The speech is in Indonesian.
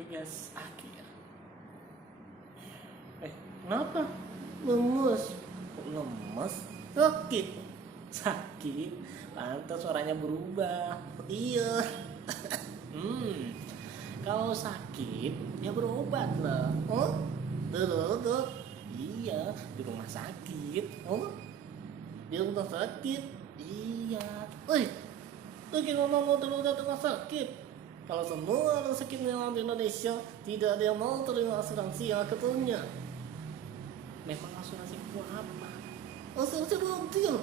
tugas akhir. Kenapa? Lemes. Kok lemes? Sakit. Sakit? Pantas suaranya berubah. Iya. Kalau sakit, ya berobat lah. Oh? Dok. Iya, di rumah sakit. Oh? Di rumah sakit. Iya. Lagi ngomong darurat rumah sakit. Kalau semua orang sakit yang di Indonesia tidak ada yang mau terima asuransi yang aku punya. Memang asuransi itu apa? Asuransi mobil.